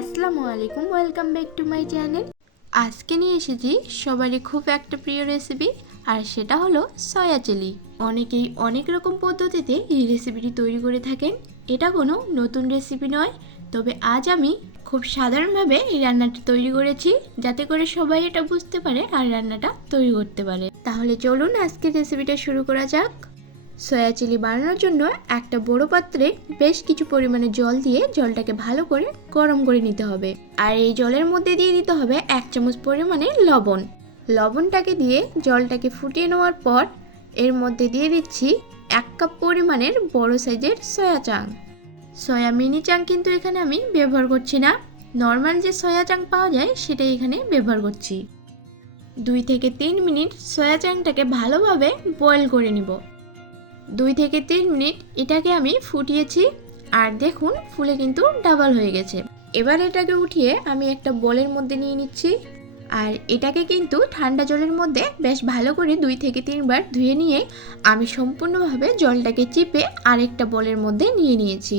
আসসালামু আলাইকুম, welcome back to my channel. আজকে নিয়ে এসেছি সবারই খুব একটা প্রিয় রেসিপি, আর সেটা হলো সয়া চিলি। অনেকেই অনেক রকম পদ্ধতিতে এই রেসিপিটি তৈরি করে থাকেন। এটা কোনো নতুন রেসিপি নয়, তবে আজ আমি খুব সাধারণভাবে এই রান্নাটা তৈরি করেছি, যাতে করে সবাই এটা বুঝতে পারে আর রান্নাটা তৈরি করতে পারে। তাহলে চলুন আজকের রেসিপিটা শুরু করা যাক। সয়া চিলি বানানোর জন্য একটা বড় পাত্রে বেশ কিছু পরিমাণে জল দিয়ে জলটাকে ভালো করে গরম করে নিতে হবে। আর এই জলের মধ্যে দিয়ে দিতে হবে 1 চামচ পরিমাণে লবণ। লবণটাকে দিয়ে জলটাকে ফুটিয়ে নেওয়ার পর এর মধ্যে দিয়ে দিচ্ছি 1 কাপ পরিমাণের বড় সাইজের সয়া চাং। সয়া মিনি চাং কিন্তু এখানে আমি ব্যবহার করছি না, নর্মাল যে সয়া চাং পাওয়া যায় সেটাই এখানে ব্যবহার করছি। 2 থেকে 3 মিনিট সয়া চাংটাকে ভালোভাবে বয়েল করে নিব। 2 থেকে 3 মিনিট এটাকে আমি ফুটিয়েছি, আর দেখুন ফুলে কিন্তু ডাবল হয়ে গেছে। এবার এটাকে উঠিয়ে আমি একটা বোলের মধ্যে নিয়ে নিচ্ছি, আর এটাকে কিন্তু ঠান্ডা জলের মধ্যে বেশ ভালো করে 2 থেকে 3 বার ধুয়ে নিয়ে আমি সম্পূর্ণভাবে জলটাকে চিপে আরেকটা বোলের মধ্যে নিয়ে নিয়েছি।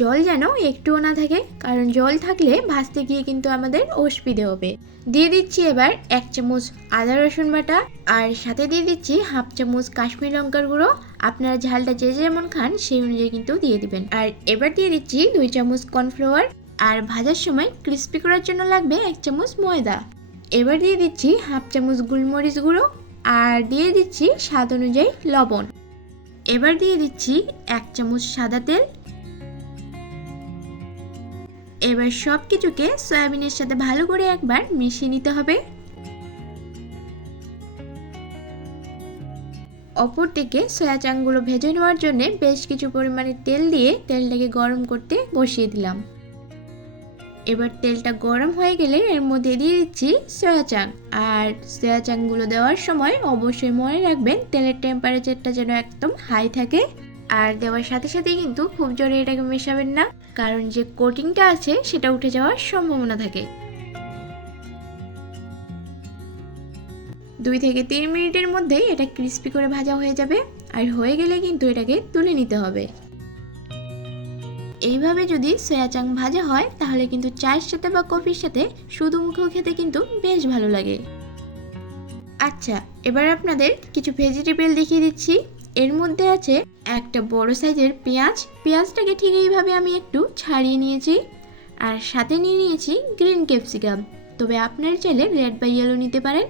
জল যেন একটুও না থাকে, কারণ জল থাকলে ভাজতে গিয়ে কিন্তু আমাদের অসুবিধে হবে। দিয়ে দিচ্ছি এবার 1 চামচ আদা রসুন বাটা, আর সাথে দিয়ে দিচ্ছি 1/2 চামচ কাশ্মীরি লঙ্কার গুঁড়ো। আপনারা ঝালটা যে যেমন খান সেই অনুযায়ী কিন্তু দিয়ে দিবেন। আর এবার দিয়ে দিচ্ছি 2 চামচ কর্নফ্লাওয়ার, আর ভাজার সময় ক্রিস্পি করার জন্য লাগবে 1 চামচ ময়দা। এবার দিয়ে দিচ্ছি 1/2 চামচ গোলমরিচ গুঁড়ো, আর দিয়ে দিচ্ছি স্বাদ অনুযায়ী লবণ। এবার দিয়ে দিচ্ছি 1 চামচ সাদা তেল। এবার সব কিছুকে সয়াবিনের সাথে ভালো করে একবার মিশিয়ে নিতে হবে। অপরদিকে সয়া চাংগুলো ভেজে নেওয়ার জন্য বেশ কিছু পরিমাণে তেল দিয়ে তেলটাকে গরম করতে বসিয়ে দিলাম। এবার তেলটা গরম হয়ে গেলে এর মধ্যে দিয়ে দিচ্ছি সয়া চাং। আর সয়া চাংগুলো দেওয়ার সময় অবশ্যই মনে রাখবেন তেলের টেম্পারেচারটা যেন একদম হাই থাকে। আর দেওয়ার সাথে সাথে কিন্তু খুব জোরে এটাকে মেশাবেন না, কারণ যে কোটিংটা আছে সেটা উঠে যাওয়ার সম্ভাবনা থাকে। 2 থেকে 3 মিনিটের মধ্যেই এটা ক্রিস্পি করে ভাজা হয়ে যাবে, আর হয়ে গেলে কিন্তু এটাকে তুলে নিতে হবে। এইভাবে যদি সয়া চাং ভাজা হয় তাহলে কিন্তু চায়ের সাথে বা কফির সাথে শুধু মুখেও খেতে কিন্তু বেশ ভালো লাগে। আচ্ছা, এবার আপনাদের কিছু ভেজিটেবল দেখিয়ে দিচ্ছি। এর মধ্যে আছে একটা বড় সাইজের পেঁয়াজ। পেঁয়াজটাকে ঠিক এইভাবে আমি একটু ছাড়িয়ে নিয়েছি, আর সাথে নিয়ে নিয়েছি গ্রিন ক্যাপসিকাম, তবে আপনারা চাইলে রেড বা ইয়েলো নিতে পারেন।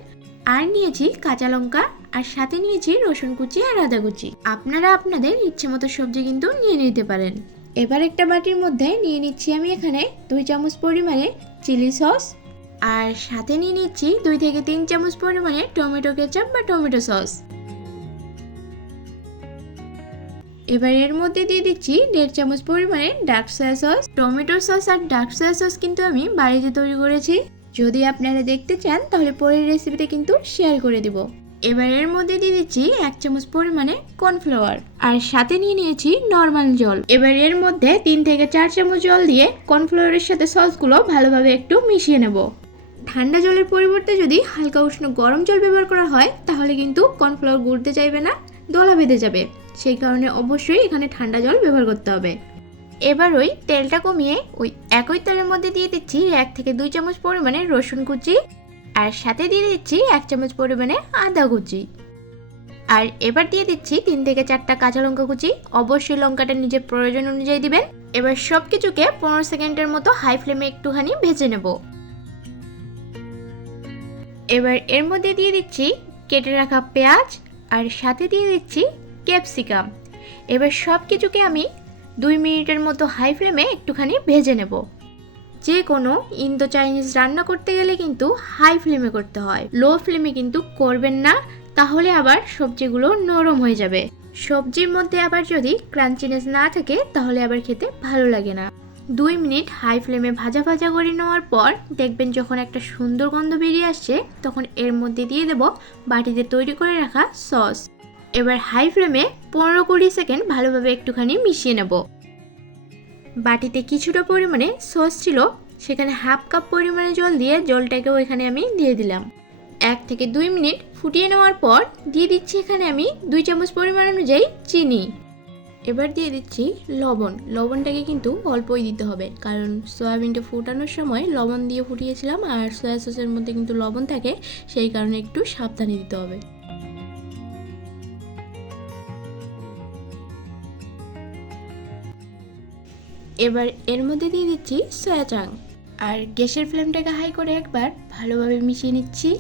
আর নিয়েছি কাঁচা লঙ্কা, আর সাথে নিয়েছি রসুন কুচি আর আদা কুচি। আপনারা আপনাদের ইচ্ছে মতো সবজি কিন্তু নিয়ে নিতে পারেন। এবার একটা বাটির মধ্যে নিয়ে নিচ্ছি আমি এখানে 2 চামচ পরিমাণে চিলি সস, আর সাথে নিয়ে নিচ্ছি 2 থেকে 3 চামচ পরিমাণে টমেটো কেচাপ বা টমেটো সস। এবার এর মধ্যে দিয়ে দিচ্ছি 1.5 চামচ পরিমাণে dark soya sauce. Tomato sauce আর ডার্ক সয়া সস কিন্তু আমি বাড়িতে তৈরি করেছি, যদি আপনারা দেখতে চান তাহলে পরের রেসিপিতে কিন্তু শেয়ার করে দিব। এবার এর মধ্যে দিয়ে দিচ্ছি 1 চামচ পরিমাণে কর্নফ্লাওয়ার, আর সাথে নিয়ে নিয়েছি নর্মাল জল। এবার এর মধ্যে 3 থেকে 4 চামচ জল দিয়ে কর্নফ্লাওয়ারের সাথে সসগুলো ভালোভাবে একটু মিশিয়ে নেব। ঠান্ডা জলের পরিবর্তে যদি হালকা উষ্ণ গরম জল ব্যবহার করা হয় তাহলে কিন্তু কর্নফ্লাওয়ার গুড়তে চাইবে না, দলা বেঁধে যাবে। সেই কারণে অবশ্যই এখানে ঠান্ডা জল ব্যবহার করতে হবে। এবার ওই তেলটা কমিয়ে ওই একই তেলের মধ্যে দিয়ে দিচ্ছি 1 থেকে 2 চামচ পরিমাণে রসুন কুচি, আর সাথে দিয়ে দিচ্ছি 1 চামচ পরিমাণে আদা কুচি। আর এবার দিয়ে দিচ্ছি 3 থেকে 4টা কাঁচা লঙ্কা কুচি। অবশ্যই লঙ্কাটা নিজের প্রয়োজন অনুযায়ী দিবেন। এবার সব কিছুকে 15 সেকেন্ডের মতো হাই ফ্লেমে একটুখানি ভেজে নেব। এবার এর মধ্যে দিয়ে দিচ্ছি কেটে রাখা পেঁয়াজ, আর সাথে দিয়ে দিচ্ছি ক্যাপসিকাম। এবার সব কিছুকে আমি 2 মিনিটের মতো হাই ফ্লেমে একটুখানি ভেজে নেব। যে কোনো ইন্দো চাইনিজ রান্না করতে গেলে কিন্তু হাই ফ্লেমে করতে হয়, লো ফ্লেমে কিন্তু করবেন না, তাহলে আবার সবজিগুলো নরম হয়ে যাবে। সবজির মধ্যে আবার যদি ক্রাঞ্চিনেস না থাকে তাহলে আবার খেতে ভালো লাগে না। 2 মিনিট হাই ফ্লেমে ভাজা ভাজা করে নেওয়ার পর দেখবেন যখন একটা সুন্দর গন্ধ বেরিয়ে আসছে, তখন এর মধ্যে দিয়ে দেব বাটিতে তৈরি করে রাখা সস। এবার হাই ফ্লেমে 15-20 সেকেন্ড ভালোভাবে একটুখানি মিশিয়ে নেব। বাটিতে কিছুটা পরিমাণে সস ছিল, সেখানে 1/2 কাপ পরিমাণে জল দিয়ে জলটাকেও এখানে আমি দিয়ে দিলাম। 1 থেকে 2 মিনিট ফুটিয়ে নেওয়ার পর দিয়ে দিচ্ছি এখানে আমি 2 চামচ পরিমাণ অনুযায়ী চিনি। এবার দিয়ে দিচ্ছি লবণ। লবণটাকে কিন্তু অল্পই দিতে হবে, কারণ সয়াবিনটা ফোটানোর সময় লবণ দিয়ে ফুটিয়েছিলাম, আর সয়া সসের মধ্যে কিন্তু লবণ থাকে, সেই কারণে একটু সাবধানে দিতে হবে। এবার এর মধ্যে দিয়ে দিচ্ছি সয়া চাং, আর গ্যাসের ফ্লেমটাকে হাই করে একবার ভালোভাবে মিশিয়ে নিচ্ছি।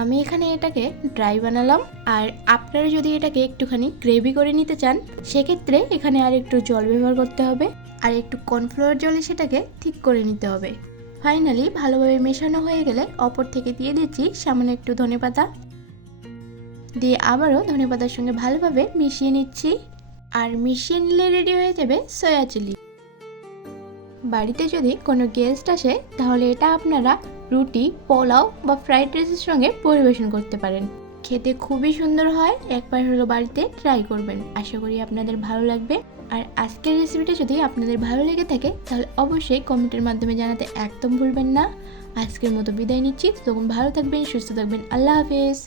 আমি এখানে এটাকে ড্রাই বানালাম, আর আপনারা যদি এটাকে একটুখানি গ্রেভি করে নিতে চান সেক্ষেত্রে এখানে আর একটু জল ব্যবহার করতে হবে, আর একটু কর্নফ্লাওয়ার জলে সেটাকে ঠিক করে নিতে হবে। ফাইনালি ভালোভাবে মেশানো হয়ে গেলে অপর থেকে দিয়ে দিচ্ছি সামান্য একটু ধনেপাতা, দিয়ে আবারও ধনেপাতার সঙ্গে ভালোভাবে মিশিয়ে নিচ্ছি। আর মিশিয়ে নিলে রেডি হয়ে যাবে সয়া চিলি। বাড়িতে যদি কোনো গেস্ট আসে তাহলে এটা আপনারা রুটি, পোলাও বা ফ্রাইড রাইসের সঙ্গে পরিবেশন করতে পারেন। খেতে খুবই সুন্দর হয়, একবার হলো বাড়িতে ট্রাই করবেন, আশা করি আপনাদের ভালো লাগবে। আর আজকের রেসিপিটা যদি আপনাদের ভালো লেগে থাকে তাহলে অবশ্যই কমেন্টের মাধ্যমে জানাতে একদম ভুলবেন না। আজকের মতো বিদায় নিচ্ছি, তখন ভালো থাকবেন, সুস্থ থাকবেন, আল্লাহ হাফেজ।